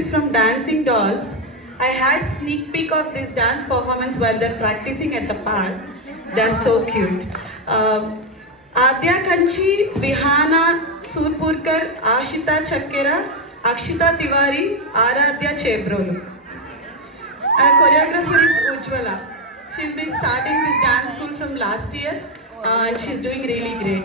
is from Dancing Dolls. I had sneak peek of this dance performance while they're practicing at the park. They're so cute. Adya Kanchi, Vihana Surpurkar, Ashita Chakkera, Akshita Tiwari, Aradhya Chebrolu. Our choreographer is Ujjwala. She's been starting this dance school from last year and she's doing really great.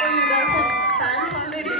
So you guys are fans already?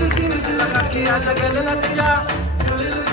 तुझे सीने से लगा के आजा गले लग जा